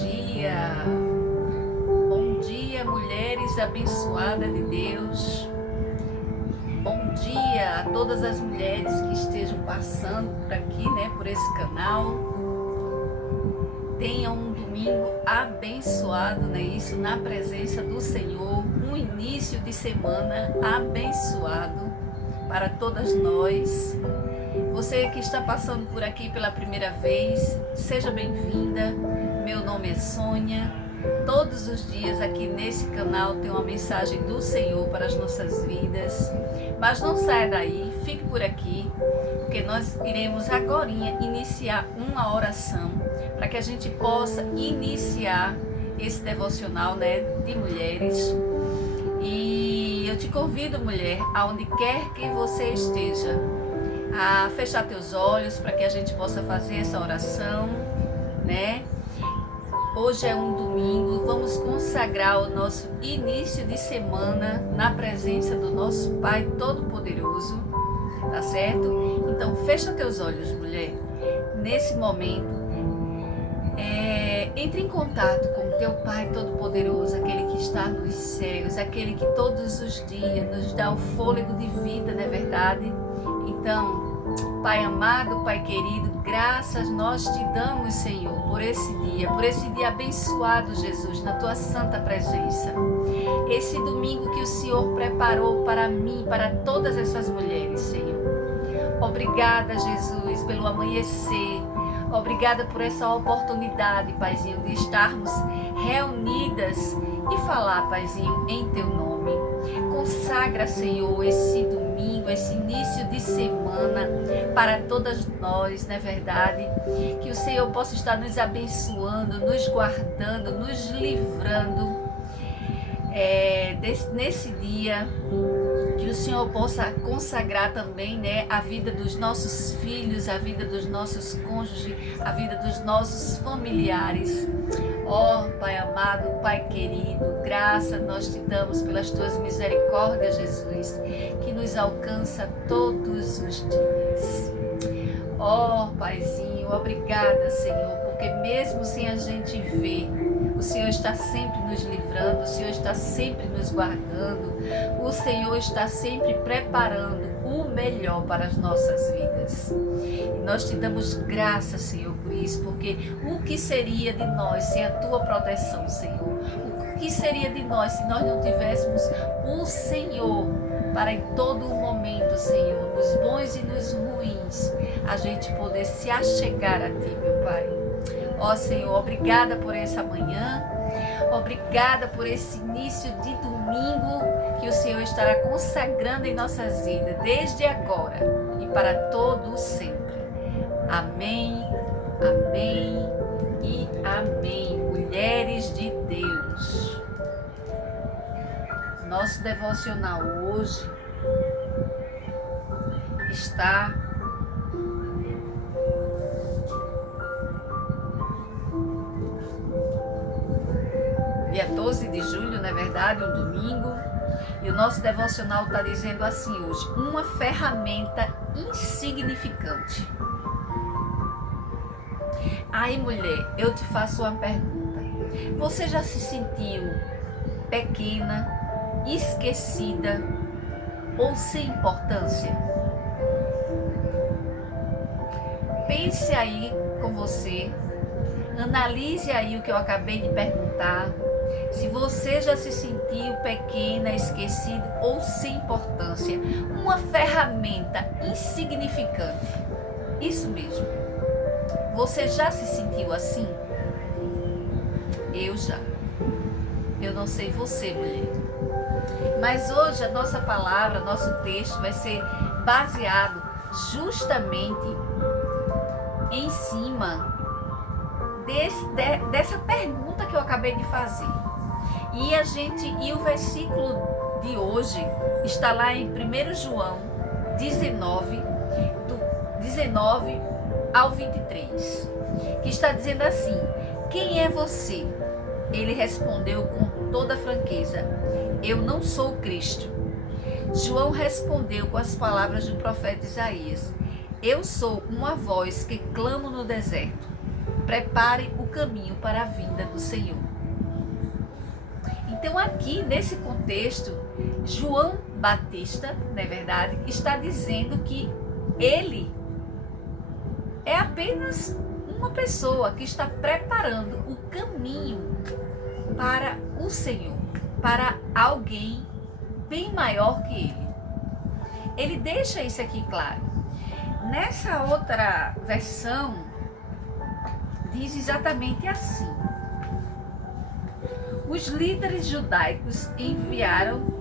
dia! Bom dia, mulheres abençoadas de Deus. Bom dia a todas as mulheres que estejam passando por aqui, por esse canal. Tenham um domingo abençoado, isso, na presença do Senhor. Um início de semana abençoado para todas nós. Você que está passando por aqui pela primeira vez, seja bem-vinda. Meu nome é Sônia. Todos os dias aqui nesse canal tem uma mensagem do Senhor para as nossas vidas. Mas não saia daí, fique por aqui, porque nós iremos agora iniciar uma oração para que a gente possa iniciar esse devocional, de mulheres. E eu te convido, mulher, aonde quer que você esteja, a fechar teus olhos para que a gente possa fazer essa oração, Hoje é um domingo, vamos consagrar o nosso início de semana na presença do nosso Pai Todo-Poderoso, tá certo? Então fecha teus olhos, mulher. Nesse momento, entre em contato com o teu Pai Todo-Poderoso, aquele que está nos céus, aquele que todos os dias nos dá o fôlego de vida, não é verdade? Então, Pai amado, Pai querido, graças nós te damos, Senhor, por esse dia abençoado, Jesus, na tua santa presença. Esse domingo que o Senhor preparou para mim, para todas essas mulheres, Senhor. Obrigada, Jesus, pelo amanhecer. Obrigada por essa oportunidade, Paizinho, de estarmos reunidas e falar, Paizinho, em teu nome. Consagra, Senhor, esse domingo, esse início de semana para todas nós, não é verdade? Que o Senhor possa estar nos abençoando, nos guardando, nos livrando nesse dia. Que o Senhor possa consagrar também, a vida dos nossos filhos, a vida dos nossos cônjuges, a vida dos nossos familiares. Ó Pai amado, Pai querido, graça nós te damos pelas tuas misericórdias, Jesus, que nos alcança todos os dias. Ó Paizinho, obrigada, Senhor, porque mesmo sem a gente ver, o Senhor está sempre nos livrando, o Senhor está sempre nos guardando, o Senhor está sempre preparando o melhor para as nossas vidas. E nós te damos graça, Senhor, por isso, porque o que seria de nós sem a tua proteção, Senhor? O que seria de nós se nós não tivéssemos o Senhor para em todo o momento, Senhor, nos bons e nos ruins, a gente poder se achegar a Ti, meu Pai. Ó Senhor, obrigada por essa manhã, obrigada por esse início de domingo que o Senhor estará consagrando em nossas vidas, desde agora e para todo sempre. Amém, amém e amém. Mulheres de Deus. Nosso devocional hoje está dia 12 de julho, não é verdade? Um domingo. E o nosso devocional está dizendo assim hoje: uma ferramenta insignificante. Aí, mulher, eu te faço uma pergunta. Você já se sentiu pequena, esquecida ou sem importância? Pense aí com você. Analise aí o que eu acabei de perguntar. Se você já se sentiu pequena, esquecida ou sem importância, uma ferramenta insignificante. Isso mesmo. Você já se sentiu assim? Eu já. Eu não sei você, mulher. Mas hoje a nossa palavra, nosso texto vai ser baseado justamente em cima dessa pergunta que eu acabei de fazer. E o versículo de hoje está lá em 1 João 19, do 19 ao 23, que está dizendo assim: quem é você? Ele respondeu com toda franqueza: eu não sou o Cristo. João respondeu com as palavras do profeta Isaías: eu sou uma voz que clamo no deserto. Preparem o caminho para a vinda do Senhor. Então aqui nesse contexto, João Batista, não é verdade, está dizendo que ele é apenas uma pessoa que está preparando o caminho para o Senhor, para alguém bem maior que ele. Ele deixa isso aqui claro. Nessa outra versão, diz exatamente assim: os líderes judaicos enviaram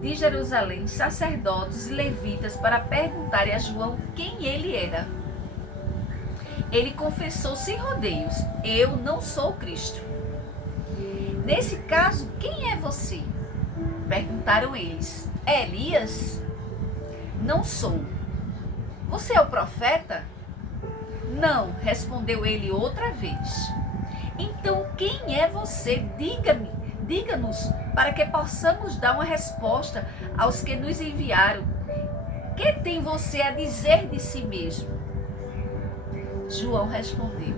de Jerusalém sacerdotes e levitas para perguntarem a João quem ele era. Ele confessou sem rodeios: eu não sou o Cristo. Nesse caso, quem é você? Perguntaram eles. É Elias? Não sou. Você é o profeta? Não, respondeu ele outra vez. Então quem é você? Diga-nos, para que possamos dar uma resposta aos que nos enviaram. Que tem você a dizer de si mesmo? João respondeu,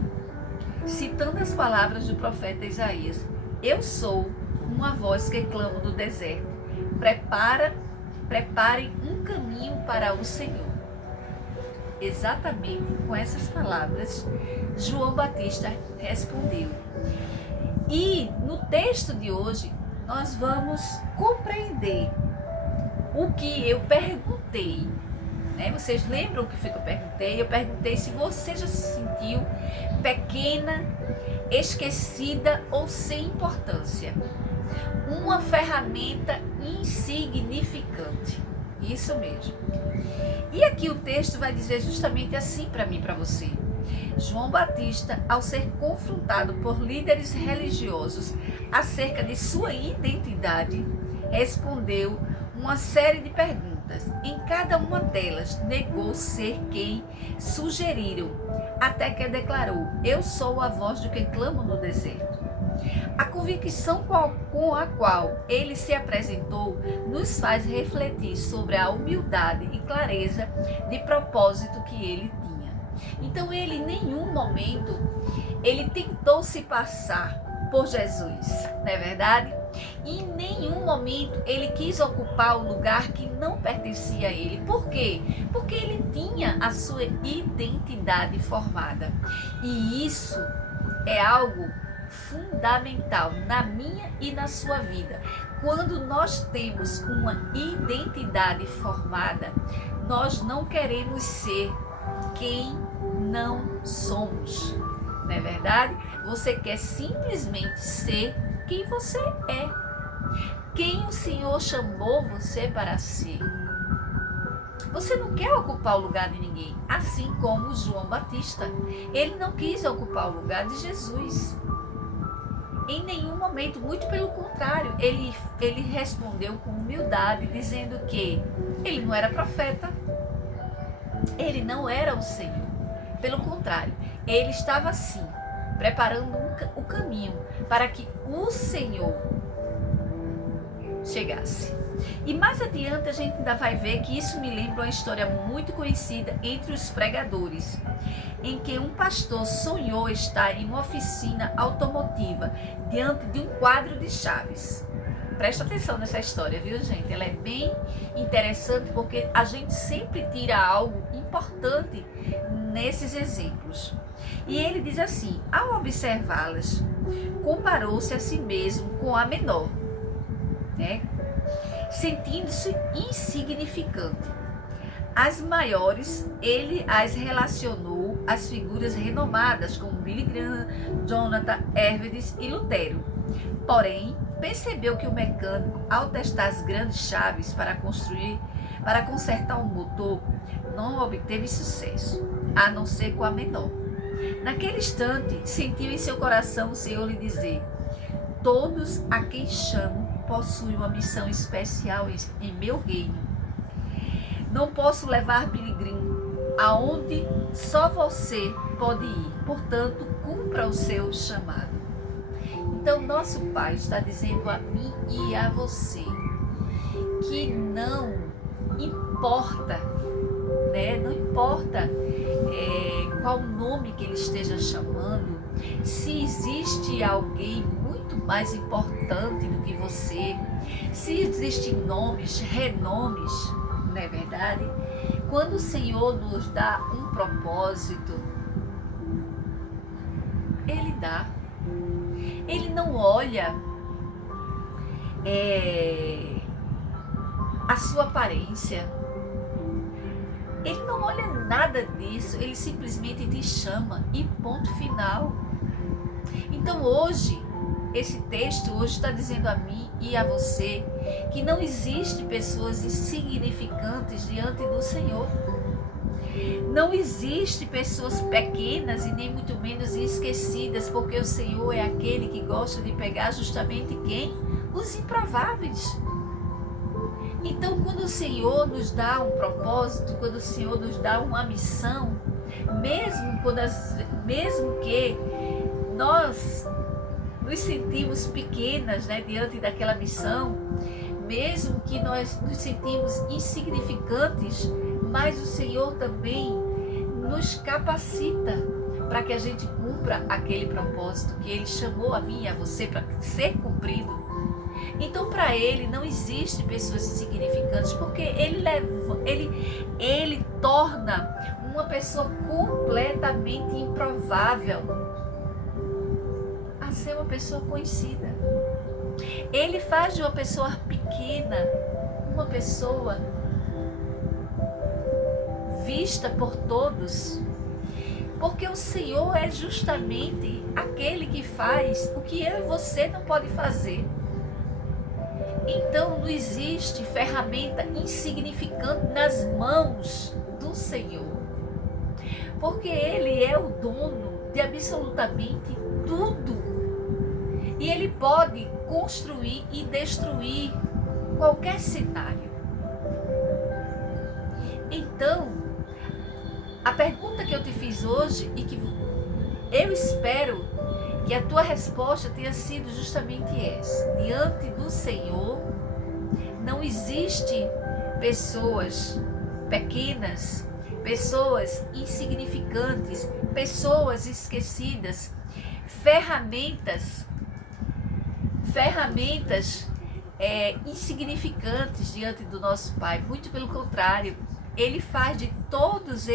citando as palavras do profeta Isaías: eu sou uma voz que clama do deserto. Preparem um caminho para o Senhor. Exatamente com essas palavras, João Batista respondeu. E no texto de hoje, nós vamos compreender o que eu perguntei. Vocês lembram o que foi que eu perguntei? Eu perguntei se você já se sentiu pequena, esquecida ou sem importância. Uma ferramenta insignificante. Isso mesmo. E aqui o texto vai dizer justamente assim para mim e para você. João Batista, ao ser confrontado por líderes religiosos acerca de sua identidade, respondeu uma série de perguntas. Em cada uma delas, negou ser quem sugeriram, até que declarou: eu sou a voz de quem clama no deserto. A convicção com a qual ele se apresentou nos faz refletir sobre a humildade e clareza de propósito que ele tinha. Então ele em nenhum momento ele tentou se passar por Jesus, não é verdade? Em nenhum momento ele quis ocupar o lugar que não pertencia a ele. Por quê? Porque ele tinha a sua identidade formada. E isso é algo fundamental na minha e na sua vida. Quando nós temos uma identidade formada, nós não queremos ser quem não somos. Não é verdade? Você quer simplesmente ser quem você é. Quem o Senhor chamou você para ser. Você não quer ocupar o lugar de ninguém, assim como João Batista. Ele não quis ocupar o lugar de Jesus. Em nenhum momento, muito pelo contrário, ele respondeu com humildade, dizendo que ele não era profeta, ele não era o Senhor. Pelo contrário, ele estava sim, preparando o caminho para que o Senhor chegasse. E mais adiante a gente ainda vai ver que isso me lembra uma história muito conhecida entre os pregadores, em que um pastor sonhou estar em uma oficina automotiva diante de um quadro de chaves. Presta atenção nessa história, viu, gente? Ela é bem interessante porque a gente sempre tira algo importante nesses exemplos. E ele diz assim: ao observá-las, comparou-se a si mesmo com a menor, sentindo-se insignificante. As maiores, ele as relacionou às figuras renomadas como Billy Graham, Jonathan Edwards e Lutero. Porém, percebeu que o mecânico, ao testar as grandes chaves para consertar um motor, não obteve sucesso, a não ser com a menor. Naquele instante, sentiu em seu coração o Senhor lhe dizer: todos a quem chamo possuem uma missão especial em meu reino. Não posso levar Billy Graham aonde só você pode ir, portanto, cumpra o seu chamado. Então, nosso Pai está dizendo a mim e a você que não importa, não importa qual nome que Ele esteja chamando, Se existe alguém muito mais importante do que você, se existem nomes, renomes, não é verdade? Quando o Senhor nos dá um propósito, Ele dá. Ele não olha a sua aparência. Ele não olha nada disso. Ele simplesmente te chama e ponto final. Então hoje, esse texto hoje está dizendo a mim e a você que não existe pessoas insignificantes diante do Senhor. Não existe pessoas pequenas e nem muito menos esquecidas, porque o Senhor é aquele que gosta de pegar justamente quem? Os improváveis. Então, quando o Senhor nos dá um propósito, quando o Senhor nos dá uma missão, mesmo que nós nos sentimos pequenas, né, diante daquela missão, mesmo que nós nos sentimos insignificantes, mas o Senhor também nos capacita para que a gente cumpra aquele propósito que Ele chamou a mim e a você para ser cumprido. Então, para Ele não existe pessoas insignificantes, porque Ele torna uma pessoa completamente improvável a ser uma pessoa conhecida. Ele faz de uma pessoa pequena uma pessoa vista por todos, porque o Senhor é justamente aquele que faz o que eu e você não pode fazer. Então não existe ferramenta insignificante nas mãos do Senhor, porque Ele é o dono de absolutamente tudo e Ele pode construir e destruir qualquer cenário. Então, a pergunta que eu te fiz hoje e que eu espero que a tua resposta tenha sido justamente essa. Diante do Senhor não existe pessoas pequenas, pessoas insignificantes, pessoas esquecidas, ferramentas insignificantes diante do nosso Pai. Muito pelo contrário, Ele faz de todos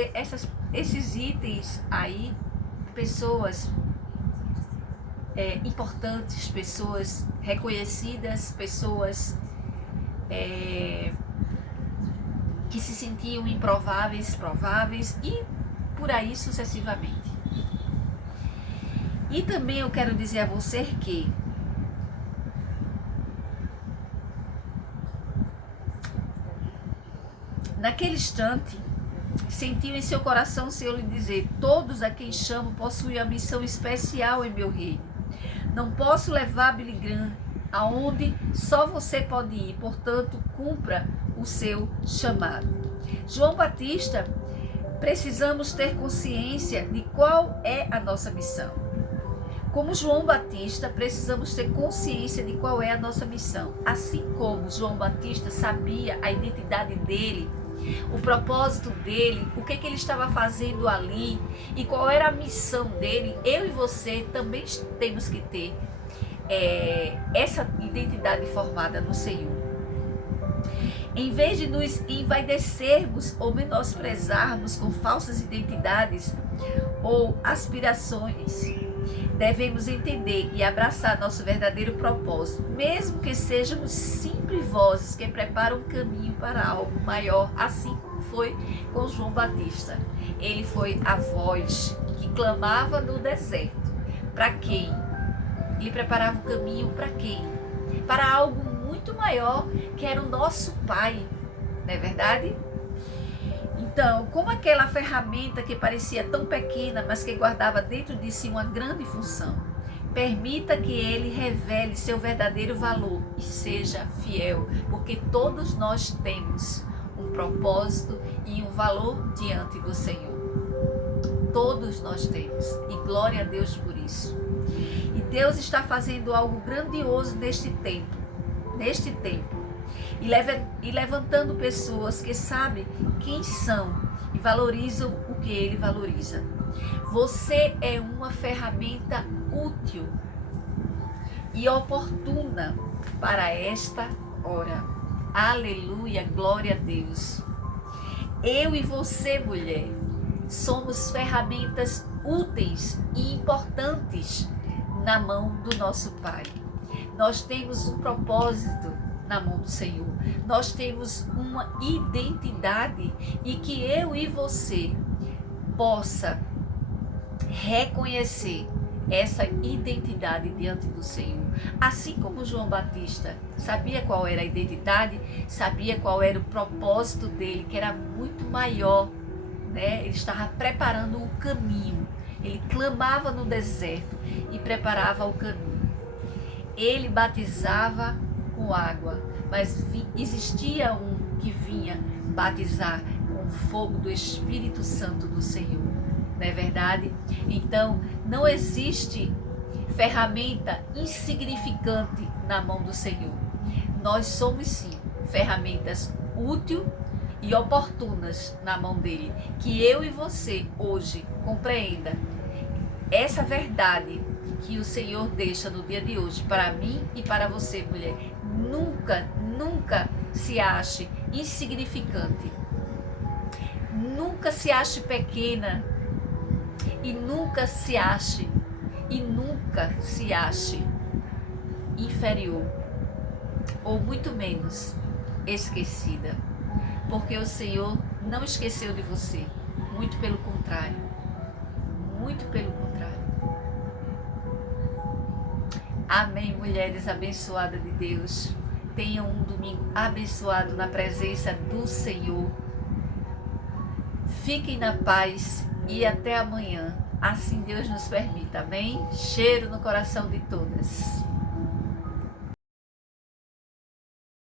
esses itens aí pessoas importantes, pessoas reconhecidas, pessoas que se sentiam improváveis, prováveis e por aí sucessivamente. E também eu quero dizer a você que naquele instante, sentiu em seu coração o Senhor lhe dizer: todos a quem chamo possuem a missão especial em meu reino. Não posso levar Billy Graham aonde só você pode ir, portanto, cumpra o seu chamado. João Batista, precisamos ter consciência de qual é a nossa missão. Como João Batista, precisamos ter consciência de qual é a nossa missão. Assim como João Batista sabia a identidade dele, o propósito dele, o que ele estava fazendo ali e qual era a missão dele, eu e você também temos que ter essa identidade formada no Senhor. Em vez de nos envaidecermos ou menosprezarmos com falsas identidades ou aspirações, devemos entender e abraçar nosso verdadeiro propósito, mesmo que sejamos simples vozes que preparam um caminho para algo maior, assim como foi com João Batista. Ele foi a voz que clamava no deserto. Para quem? Ele preparava o caminho para quem? Para algo muito maior, que era o nosso Pai, não é verdade? Então, como aquela ferramenta que parecia tão pequena, mas que guardava dentro de si uma grande função, permita que Ele revele seu verdadeiro valor e seja fiel, porque todos nós temos um propósito e um valor diante do Senhor. Todos nós temos, e glória a Deus por isso. E Deus está fazendo algo grandioso neste tempo, e levantando pessoas que sabem quem são e valorizam o que Ele valoriza. Você é uma ferramenta útil e oportuna para esta hora. Aleluia, glória a Deus. Eu e você, mulher, somos ferramentas úteis e importantes na mão do nosso Pai. Nós temos um propósito na mão do Senhor. Nós temos uma identidade e que eu e você possa reconhecer essa identidade diante do Senhor. Assim como João Batista sabia qual era a identidade, sabia qual era o propósito dele, que era muito maior, né? Ele estava preparando o caminho. Ele clamava no deserto e preparava o caminho. Ele batizava com água, mas existia um que vinha batizar com o fogo do Espírito Santo do Senhor. Não é verdade? Então, não existe ferramenta insignificante na mão do Senhor. Nós somos sim ferramentas úteis e oportunas na mão dele. Que eu e você hoje compreenda essa verdade que o Senhor deixa no dia de hoje para mim e para você, mulher. Nunca se ache insignificante. Nunca se ache pequena. E nunca se ache inferior, ou muito menos esquecida, porque o Senhor não esqueceu de você, muito pelo contrário, Amém, mulheres abençoadas de Deus, tenham um domingo abençoado na presença do Senhor, fiquem na paz e até amanhã, assim Deus nos permita, amém? Cheiro no coração de todas.